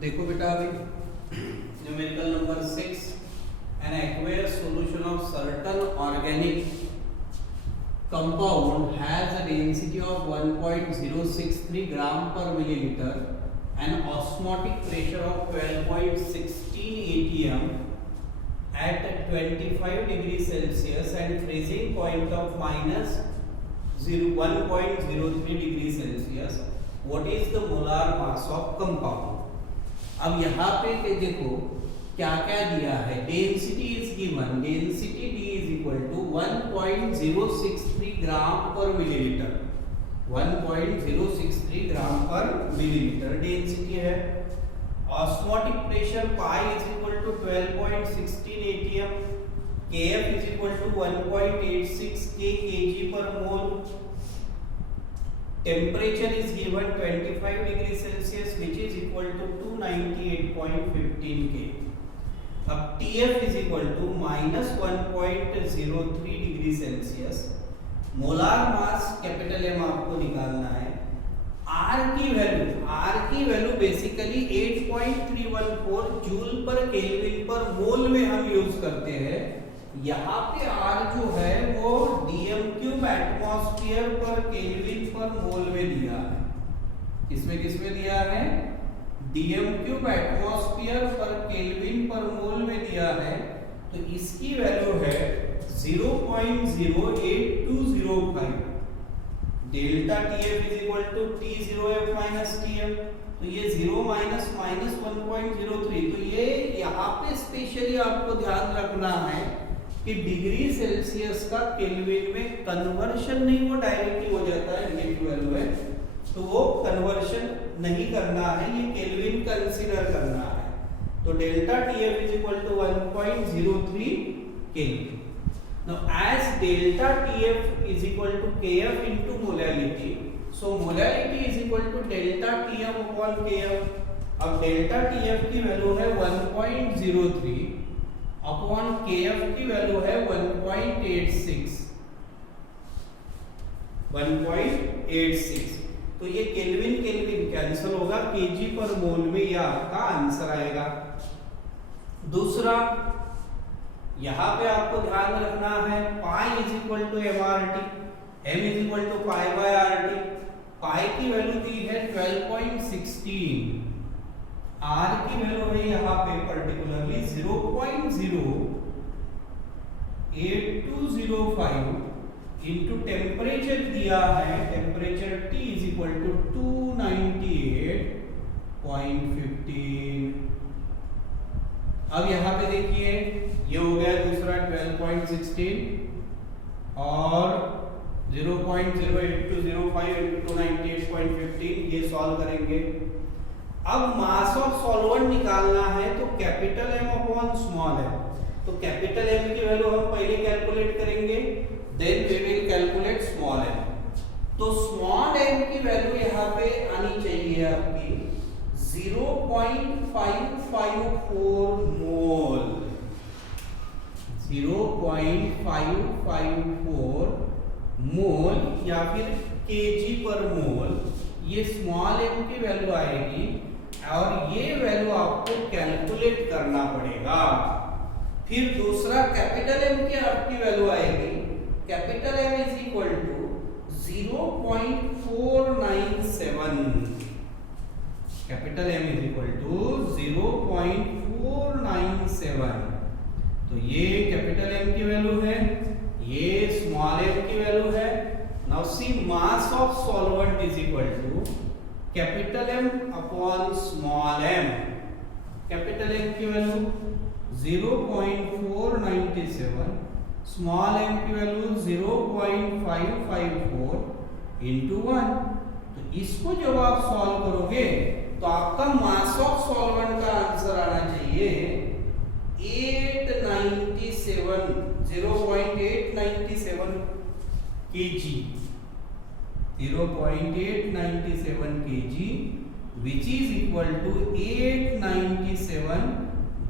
देखो बेटा अभी numerical number 6 an aqueous solution of certain organic compound has a density of 1.063 gram per milliliter and osmotic pressure of 12.16 atm at 25 degrees Celsius and freezing point of minus 1.03 degrees Celsius. What is the molar mass of compound? अब यहाँ पे देखो क्या क्या दिया है. Density is given. Density D is equal to 1.063 gram per millilitre. 1.063 gram per millilitre density है. Osmotic pressure pi is equal to 12.16 atm. Kf is equal to 1.86 kg per mole. Temperature is given 25 degrees Celsius, which is equal to 298.15 K. अब TF is equal to minus 1.03 degree Celsius. Molar mass capital M आपको निकालना है. R की value basically 8.314 joule पर kelvin पर मोल में हम use करते हैं. यहाँ पे R जो है वो dm क्यूब एटमॉस्फेयर पर केल्विन पर मोल में दिया है. किसमें दिया है? dm क्यूब एटमॉस्फेयर पर केल्विन पर मोल में दिया है. तो इसकी वैल्यू है 0.08205. Delta TF is equal to T0F minus TF. तो ये 0 माइनस 1.03. तो ये यहाँ पे स्पेशली आपको ध्यान रखना है कि डिग्री सेल्सियस का केल्विन में कन्वर्शन नहीं, वो डायरेक्टली हो जाता है, नेगेटिव वैल्यू है, तो वो कन्वर्शन नहीं करना है, ये केल्विन कंसीडर करना है. तो delta TF is equal to 1.03 kelvin. Now as delta TF is equal to KF into molality, so molality is equal to delta TM upon KF. अब डेल्टा TF की वैल्यू है 1.03 अपॉन KF की value है 1.86. तो ये kelvin cancel होगा, KG पर मोल में यह आपका आंसर आएगा. दूसरा यहां पे आपको ध्यान रखना है pi is equal to MRT, M is equal to pi by RT. Pi की वैल्यू दी है 12.16. R की वैल्यू है यहाँ पे पर्टिकुलरली 0.08205 इनटू टेम्परेचर दिया है. Temperature T is equal to 298.15. अब यहाँ पे देखिए ये हो गया दूसरा 12.16 और 0.08205 इनटू 298.15. ये सॉल्व करेंगे. अब मास ऑफ सॉल्वेंट निकालना है तो capital M upon small m. तो कैपिटल M की वैल्यू हम पहले कैलकुलेट करेंगे, then we will calculate small m. तो स्मॉल m की वैल्यू यहाँ पे आनी चाहिए आपकी 0.554 मोल. 0.554 मोल या फिर केजी पर मोल, ये स्मॉल m की वैल्यू आएगी और ये वैल्यू आपको कैलकुलेट करना पड़ेगा. फिर दूसरा कैपिटल M की आपकी वैल्यू आएगी. Capital M is equal to 0.497. Capital M is equal to 0.497. तो ये कैपिटल M की वैल्यू है, ये स्मॉल m की वैल्यू है. Now see mass of solvent is equal to capital M upon small m. Capital M की value 0.497, small m की value 0.554 into 1. तो इसको जब आप सॉल्व करोगे तो आपका मास ऑफ सॉल्वेंट का आंसर आना चाहिए 0.897 kg. 0.897 kg which is equal to 897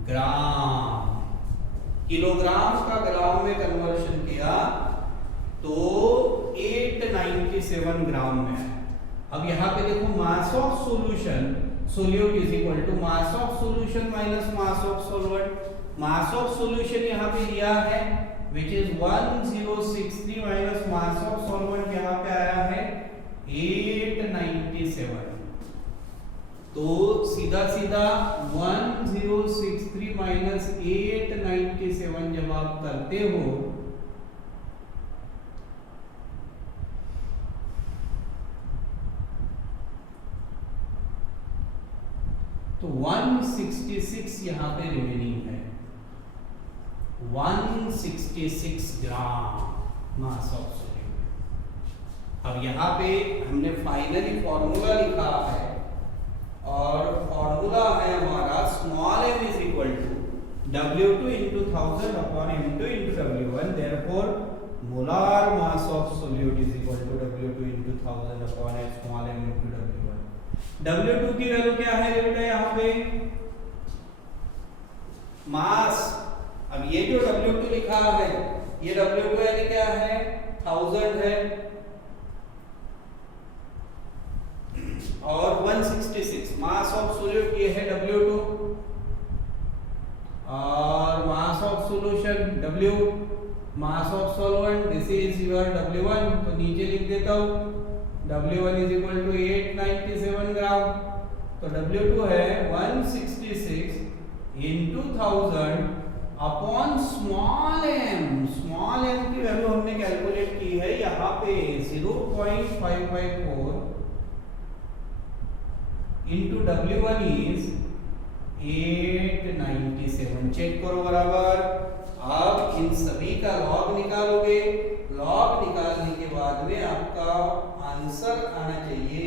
gram. Kilogram का ग्राम में कन्वर्शन किया तो 897 ग्राम में. अब यहाँ पे देखो mass of solution solute is equal to mass of solution minus mass of solvent. Mass of solution यहाँ पे दिया है which is 1063 minus mass of solvent यहाँ पे आया है 897। तो सीधा सीधा 1063 माइनस 897 जब आप करते हो तो 166 यहाँ पे रिमेनिंग है, 166 ग्राम मास ऑफ सॉल्यूट। अब यहाँ पे हमने फाइनली फॉर्मूला लिखा है और फॉर्मूला है हमारा small m is equal to W2 into 1000 upon M2 into W1, therefore molar mass of solute is equal to W2 into 1000 upon small m into W1। W2 की वैल्यू क्या है बेटा यहाँ पे मास। अब ये जो W2 लिखा है ये W2 यानी क्या है 1000 है और 166 मास ऑफ सोल्यूट ये है W2 और मास of solution W, mass of solvent this is your W1। तो नीचे लिख देता हूं W1 is equal to 897 ग्राम। तो W2 है 166 into 1000 upon small m। Small m की वैल्यू हमने कैलकुलेट की है यहाँ पे 0.554 into W1 is 897। चेक करो बराबर। अब इन सभी का लॉग निकालोगे, लॉग निकालने के बाद में आपका आंसर आना चाहिए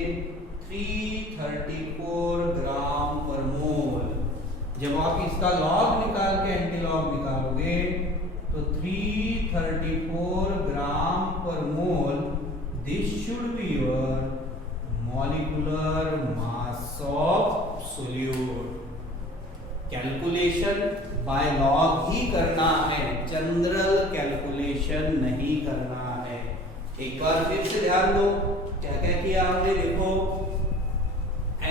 334 ग्राम पर मोल। जब आप इसका लॉग निकाल के एंटी लॉग निकालोगे तो 334 ग्राम पर mole, this should be your molecular mass of solute. Calculation by log ही करना है, जनरल कैलकुलेशन नहीं करना है। एक बार फिर से ध्यान दो क्या क्या किया हमने, देखो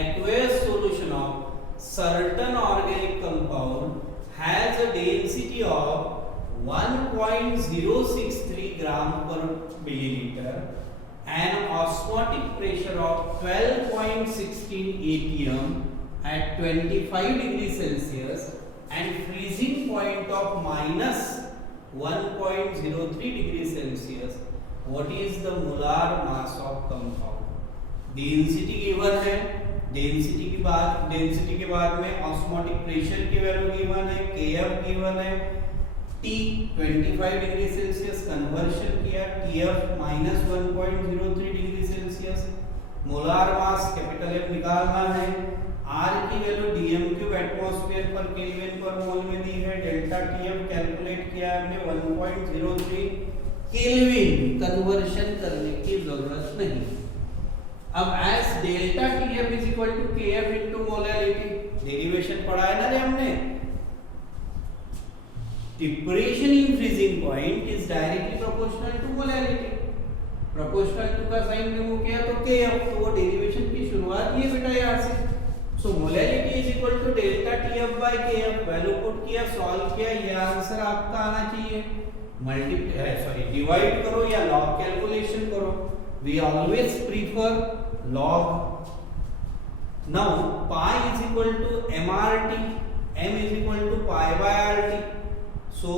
aqueous solution of certain organic compound has a density of 1.063 gram per milliliter and osmotic pressure of 12.16 atm at 25 degrees Celsius and freezing point of minus 1.03 degrees Celsius। What is the molar mass of compound? Density given है, density के बाद में osmotic pressure की value given है, Kf given है, T 25 degree Celsius conversion किया, Tf -1.03 degree Celsius. Molar mass capital M निकालना है, R की वैल्यू dm³ एटमॉस्फेयर पर केल्विन पर मोल में दी है, डेल्टा Tf कैलकुलेट किया हमने 1.03 केल्विन, कन्वर्शन करने की जरूरत नहीं। अब as delta Tf is equal to Kf into molarity, derivation पढ़ा है ना रे हमने। Depression in freezing point is directly proportional to molarity. Proportional to का साइन रिमूव किया तो Kf, तो वो डेरिवेशन की शुरुआत ये बेटा यहां से। So molarity is equal to delta Tf by Kf, value put किया, सॉल्व किया, ये आंसर आपका आना चाहिए। डिवाइड करो या लॉग कैलकुलेशन करो। We always prefer log. Now pi is equal to mRT, m is equal to pi by RT. So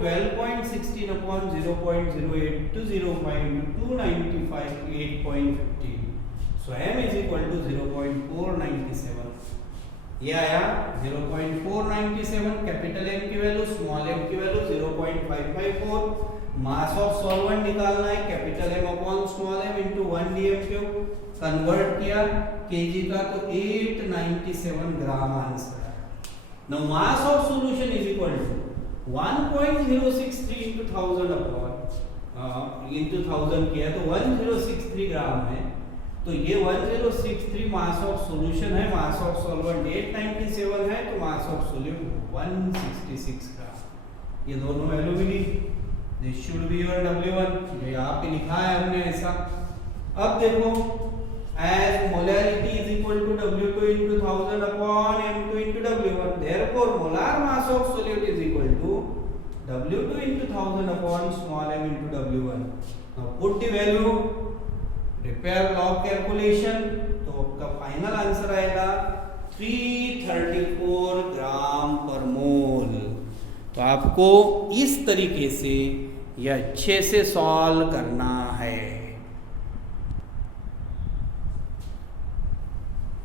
12.16 upon 0.08 to 0.295 8.15. So m is equal to 0.497। ये आया 0.497। कैपिटल M की value, small m की value 0.554। Mass of solvent निकालना है, capital M upon small m into 1 dm³। Convert किया kg का तो 897 gram answer है। Now mass of solution is equal to 1.063 into 1000 upon into 1000 किया तो 1063 ग्राम है। तो ये 1063 मास ऑफ सॉल्यूशन है, मास ऑफ सॉल्वेंट 897 है, तो मास ऑफ सोल्यूट 166 ग्राम। ये दोनों वैल्यू मिली। This should be your W1, जो यहाँ पे लिखा है हमने ऐसा। अब देखो as molarity is equal to W2 into 1000 upon M2 into W1. Therefore, molar mass of solute is equal to W2 into 1000 upon small m into W1. Now put the value, prepare log calculation, तो आपका final answer आएगा 334 gram पर मोल। तो आपको इस तरीके से यह अच्छे से सॉल्व करना है।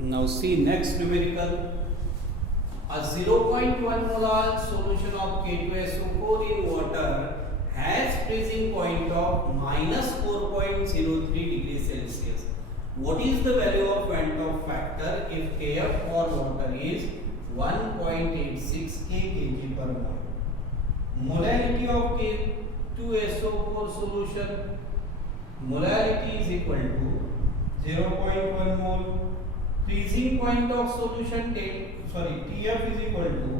Now see next numerical. A 0.1 molar solution of K2SO4 in water has freezing point of minus 4.03 degrees Celsius. What is the value of Ventov factor if Kf for water is 1.86 kg per mole? Molarity of K2SO4 solution, molarity is equal to 0.1 mole. Freezing point of solution TF is equal to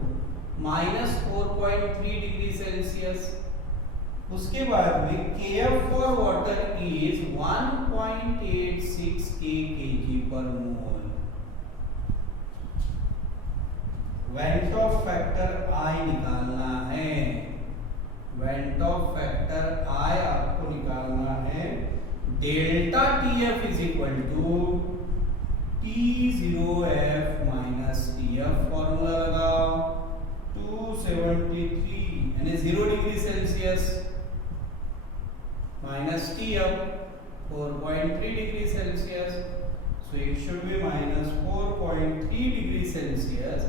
minus 4.3 degree Celsius. उसके बाद में Kf for water is 1.86 kg per mole. Ventov factor I निकालना है। Ventov factor I आपको निकालना है। Delta TF is equal to T0F minus TF formula लगाओ 273 यानी 0 degree Celsius minus TF 4.3 degree Celsius, so it should be minus 4.3 degree Celsius,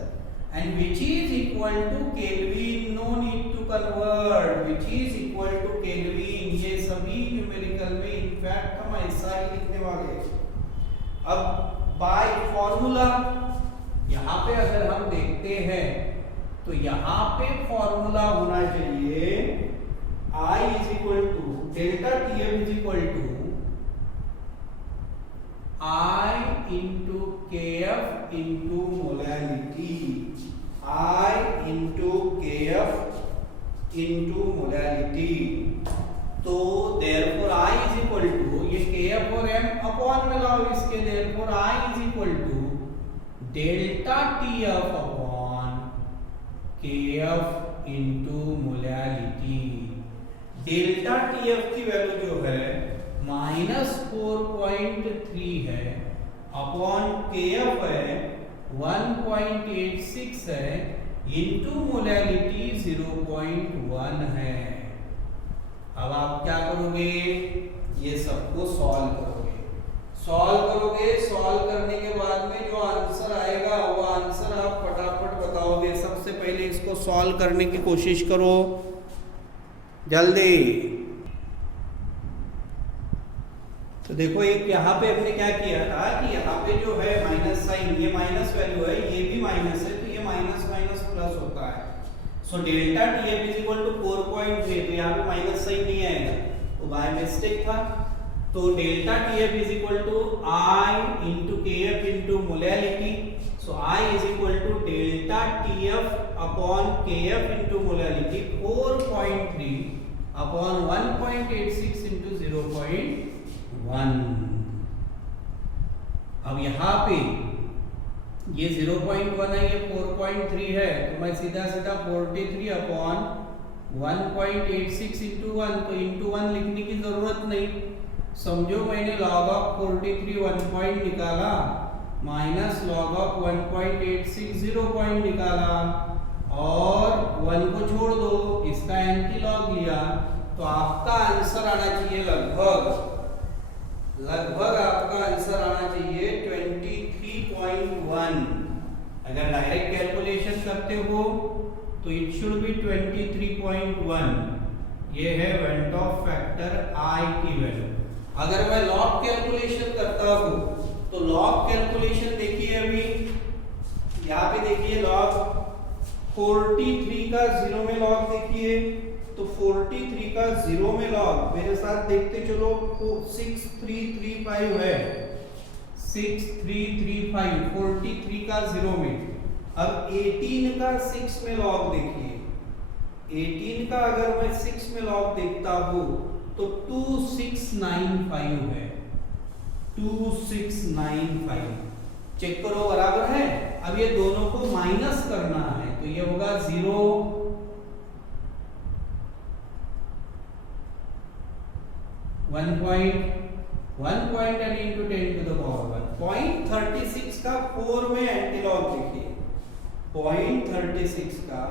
and which is equal to Kelvin. No need to convert, which is equal to Kelvin. ये सभी numerical में in fact हम ऐसा ही लिखने वाले। अब बाय फॉर्मूला यहाँ पे अगर हम देखते हैं तो यहाँ पे फॉर्मूला होना चाहिए I is equal to delta TF is equal to I into KF into molarity. I into KF into molarity. तो therefore I is equal to ये KF और M अपॉन में लाओ इसके, therefore I is equal to delta TF upon KF into molarity. Delta TF की value जो है -4.3 है अपॉन KF है 1.86 है इनटू मोलैरिटी 0.1 है। अब आप क्या करोगे, ये सबको सॉल्व करोगे। सॉल्व करने के बाद में जो आंसर आएगा वो आंसर आप फटाफट बताओगे। सबसे पहले इसको सॉल्व करने की कोशिश करो जल्दी। तो देखो एक यहाँ पे हमने क्या किया था कि यहाँ पे जो है माइनस साइन, ये माइनस वैल्यू है, ये भी माइनस है, तो ये माइनस माइनस प्लस होता है। So delta TF is equal to 4.3, तो यहाँ पे माइनस साइन नहीं आएगा, तो बाय मिस्टेक था। तो delta TF is equal to I into KF into molarity. So I is equal to delta TF upon KF into molarity 4.3 upon 1.86 into 0.1। अब यहाँ पे ये 0.1 है, ये 4.3 है, तो मैं सीधा 43 अपॉन 1.86 इंटू 1, तो इंटू 1 लिखने की जरूरत नहीं। समझो मैंने लॉग ऑफ 43 1 पॉइंट निकाला माइनस लॉग ऑफ 1.86 0 पॉइंट निकाला और 1 को छोड़ दो, इसका एंटी लॉग लिया, तो आपका आंसर आना चाहिए लगभग आपका आंसर आना चाहिए 23.1। अगर डायरेक्ट कैलकुलेशन करते हो तो इट शुड बी 23.1। ये है वेंटॉफ फैक्टर I की वैल्यू। अगर मैं लॉग कैलकुलेशन करता हूँ तो लॉग कैलकुलेशन देखिए, अभी यहाँ पे देखिए लॉग 43 का 0 में लॉग देखिए, तो 43 का 0 में लॉग मेरे साथ देखते चलो, 6335 है, 6335 43 का 0 में। अब 18 का 6 में लॉग देखिए, 18 का अगर मैं 6 में लॉग देखता हूँ तो 2695 है, 2695। चेक करो बराबर है। अब ये दोनों को माइनस करना है तो ये होगा 0 1.1 and into 10 to the power 1। 0.36 का 4 में एंटीलॉग लिखिए। 0.36 का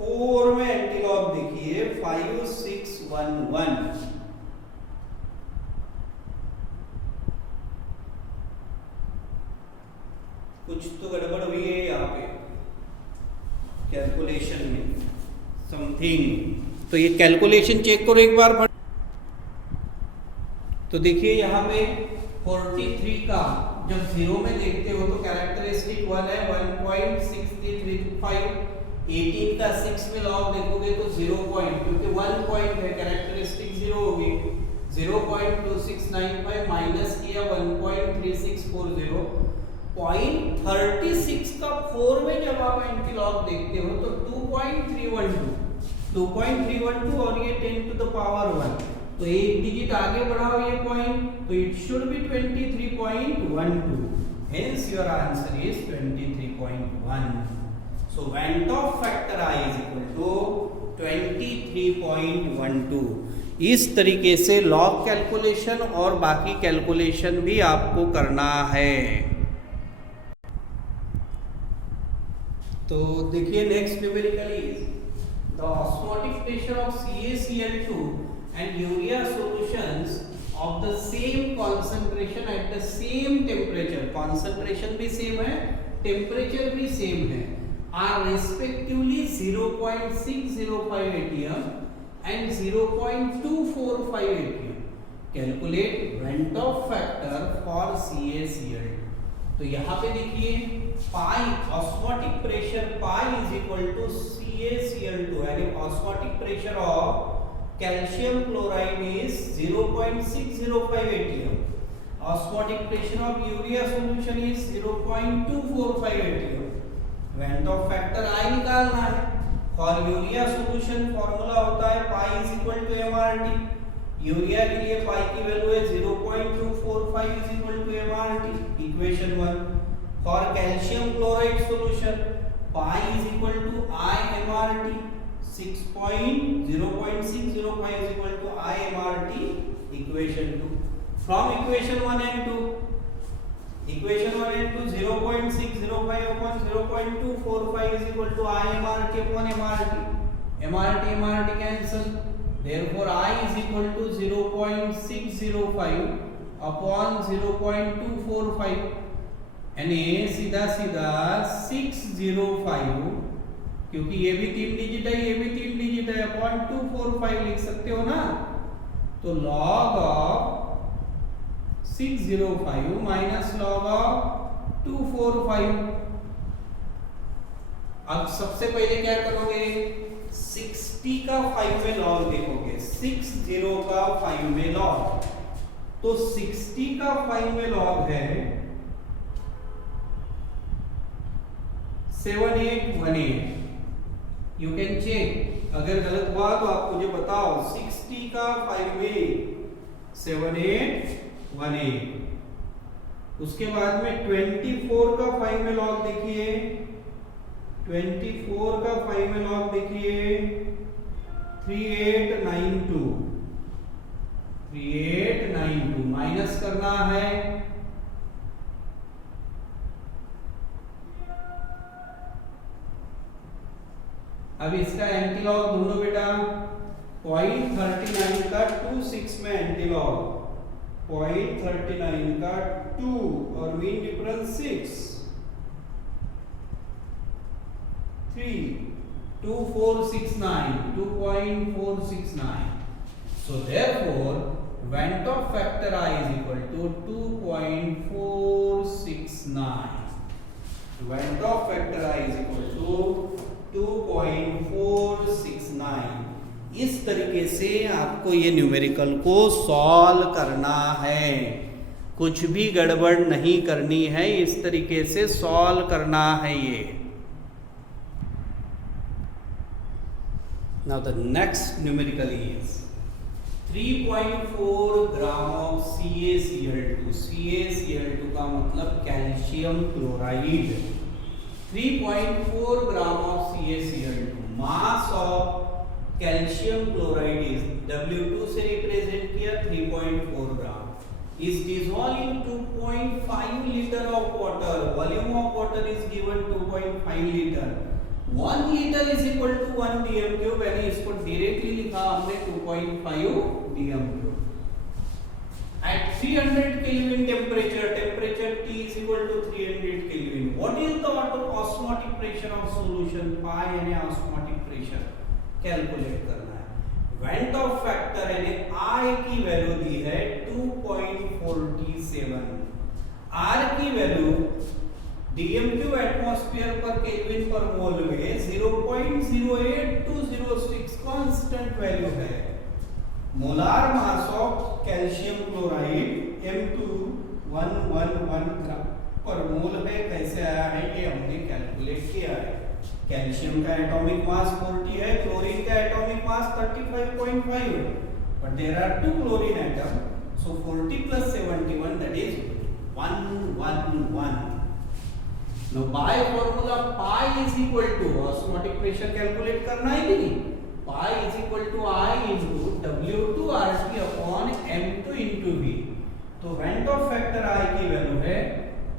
4 में एंटीलॉग देखिए 5611। कुछ तो गड़बड़ हुई है यहाँ पे कैलकुलेशन में, समथिंग। तो ये कैलकुलेशन चेक करो एक बार। तो देखिए यहाँ पे 43 का जब 0 में देखते हो तो कैरेक्टरिस्टिक 1 है 1.6335। 18 का 6 में लॉग देखोगे तो 0 पॉइंट, क्योंकि 1 पॉइंट है कैरेक्टरिस्टिक 0 होगी। 0.2695 माइनस किया 1.3640। 0.36 का 4 में जब आप एंटीलॉग देखते हो तो 2.312 और ये 10 to the power 1। तो एक डिजिट आगे बढ़ाओ ये पॉइंट, तो it should be 23.12। Hence your answer is 23.1। So van't Hoff factor I is equal to 23.12। इस तरीके से लॉग कैलकुलेशन और बाकी कैलकुलेशन भी आपको करना है। तो देखिए next numerical is the osmotic pressure of CaCl2 and urea solutions of the same concentration at the same temperature, concentration भी सेम है, टेम्परेचर भी सेम है, are respectively 0.605 atm and 0.245 atm. Calculate Ventov factor for CaCl2। तो यहाँ पे देखिए pi osmotic pressure pi is equal to CaCl2 यानी osmotic pressure of calcium chloride is 0.605 atm। Osmotic pressure of urea solution is 0.245 atm। Van't Hoff factor I निकालना है। For urea solution formula होता है pi is equal to MRT। Urea के लिए pi की value है 0.245 is equal to MRT, equation 1। For calcium chloride solution pi is equal to IMRT, 0.605 is equal to IMRT, equation 2। From equation 1 and 2, equation 1 and 2 0.605 upon 0.245 is equal to IMRT upon MRT। MRT cancel, therefore I is equal to 0.605 upon 0.245 यानी सीधा 605, क्योंकि ये भी 3 digit है ये भी 3 digit है, upon 245 लिख सकते हो ना। तो log of 605 minus log of 245। अब सबसे पहले क्या करोगे, 60 का 5 में log देखोगे, 60 का 5 में log। तो 60 का 5 में log है 7818। यू कैन चेक, अगर गलत हुआ तो आप मुझे बताओ। 60 का 5 में 7818। उसके बाद में 24 का 5 में log देखिए, 24 का 5 में log देखिए 3892 माइनस करना है। अब इसका एंटीलॉग ढूंढो बेटा। 0.39 का 26 में एंटीलॉग, 0.39 का 2 और mean difference 6, 3, 2.469। So therefore Ventov factor I is equal to 2.469। Ventov factor I is equal to 2.469। इस तरीके से आपको ये न्यूमेरिकल को सॉल्व करना है, कुछ भी गड़बड़ नहीं करनी है, इस तरीके से सॉल्व करना है ये। Now the next numerical is 3.4 gram of CaCl2, CaCl2 का मतलब calcium chloride, 3.4 gram of CaCl2, mass of calcium chloride is W2 से रिप्रेजेंट किया 3.4 ग्राम, is dissolved in 2.5 liter of water. Volume of water is given 2.5 liter. 1 liter is equal to 1 dm cube, यानी इसको directly लिखा हमने 2.5 dm cube. At 300 Kelvin temperature T is equal to 300 Kelvin. What is the osmotic pressure of solution? pi यानी osmotic pressure calculate करना है. Went of factor यानी I की value दी है 2.47, R की वैल्यू dm3 एटमॉस्फेयर पर केल्विन पर मोल में 0.08206 कांस्टेंट वैल्यू है. Molar mass of calcium chloride M2 111 ग्राम पर मोल है. कैसे आया है ये हमने कैलकुलेट किया है. कैल्शियम का एटॉमिक मास 40 है, क्लोरीन का एटॉमिक मास 35.5 है, but there are two chlorine atom, so 40 plus 71 that is 111. Now by formula pi is equal to osmotic pressure calculate करना है कि नहीं. pi is equal to I into W2 RT upon M2 into V. तो went of factor I की value है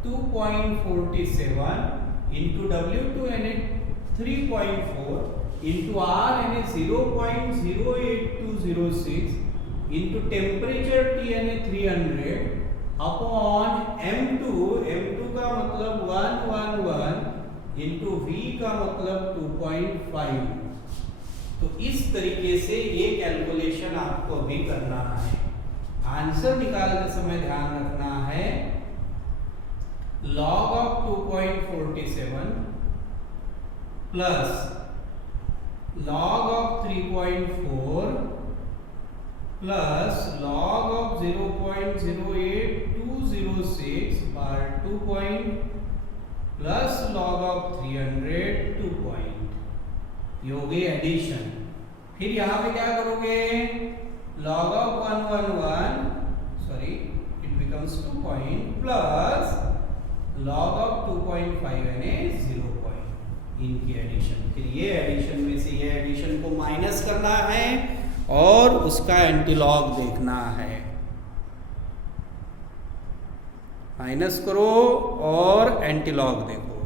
2.47 into W2 यानी 3.4 into R यानी 0.08206 into temperature T यानी 300 upon M2 का मतलब 111 into V का मतलब 2.5. तो इस तरीके से ये कैलकुलेशन आपको भी करना है. आंसर निकालते समय ध्यान रखना है log of 2.47 plus log of 3.4 plus log of 0.08206 bar 2 point plus log of 300 2 point. ये हो गई एडिशन. फिर यहाँ पे क्या करोगे, log of 111 sorry it becomes 2 point plus log of 2.5 यानी 0 point. इनकी एडिशन. फिर ये एडिशन में से ये एडिशन को माइनस करना है और उसका एंटीलॉग देखना है. माइनस करो और एंटीलॉग देखो.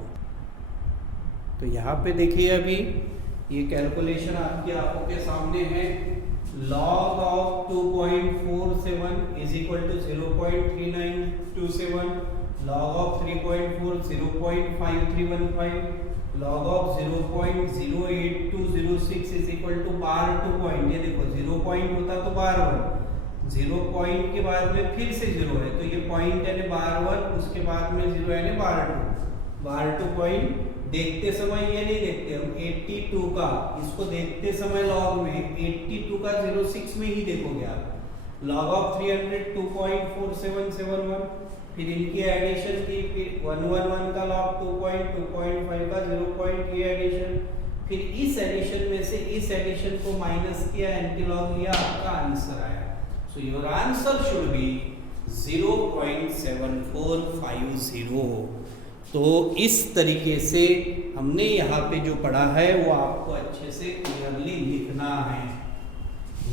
तो यहाँ पे देखिए अभी ये कैलकुलेशन आपकी आंखों के सामने है. log of 2.47 is equal to 0.3927, log of 3.4 0.5315, log of 0.08206 is equal to bar 2 point. ये देखो 0 point होता तो बार 1, 0 point के बाद में फिर से 0 है तो ये पॉइंट यानी बार 1, उसके बाद में 0 यानी बार 2. बार 2 पॉइंट देखते समय ये नहीं देखते हम 82 का, इसको देखते समय लॉग में 82 का 06 में ही देखोगे आप. log of 300 2.4771. फिर इनकी एडिशन की, फिर 111 का log 2.5 का 0 point ये एडिशन. फिर इस एडिशन में से इस एडिशन को माइनस किया, एंटीलॉग लिया, आपका आंसर आया. So your answer should be 0.7450. तो इस तरीके से हमने यहाँ पे जो पढ़ा है वो आपको अच्छे से क्लियरली लिखना है.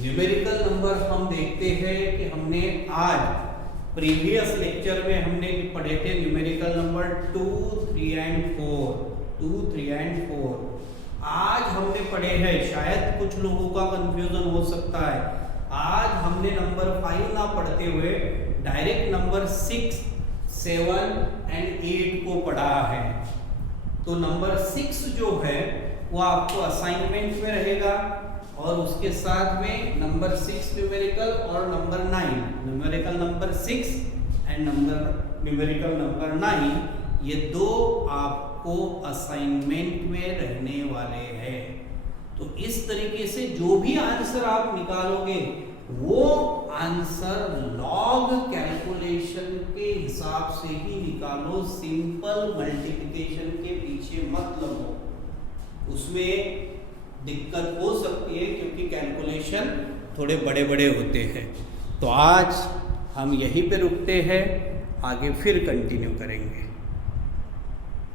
न्यूमेरिकल नंबर हम देखते हैं कि हमने आज प्रीवियस लेक्चर में हमने पढ़े थे न्यूमेरिकल नंबर 2, 3 and 4. आज हमने पढ़े हैं, शायद कुछ लोगों का कंफ्यूजन हो सकता है, आज हमने नंबर 5 ना पढ़ते हुए डायरेक्ट नंबर 6, 7 and 8 को पढ़ा है. तो नंबर 6 जो है वो आपको असाइनमेंट में रहेगा और उसके साथ में नंबर 6 न्यूमेरिकल और number 9, numerical number 6 and numerical number 9, ये दो आपको असाइनमेंट में रहने वाले हैं. तो इस तरीके से जो भी आंसर आप निकालोगे वो आंसर लॉग कैलकुलेशन के हिसाब से ही निकालो. सिंपल मल्टीप्लिकेशन के पीछे मत लगो, उसमें दिक्कत हो सकती है क्योंकि कैलकुलेशन थोड़े बड़े बड़े होते हैं. तो आज हम यहीं पे रुकते हैं, आगे फिर कंटिन्यू करेंगे।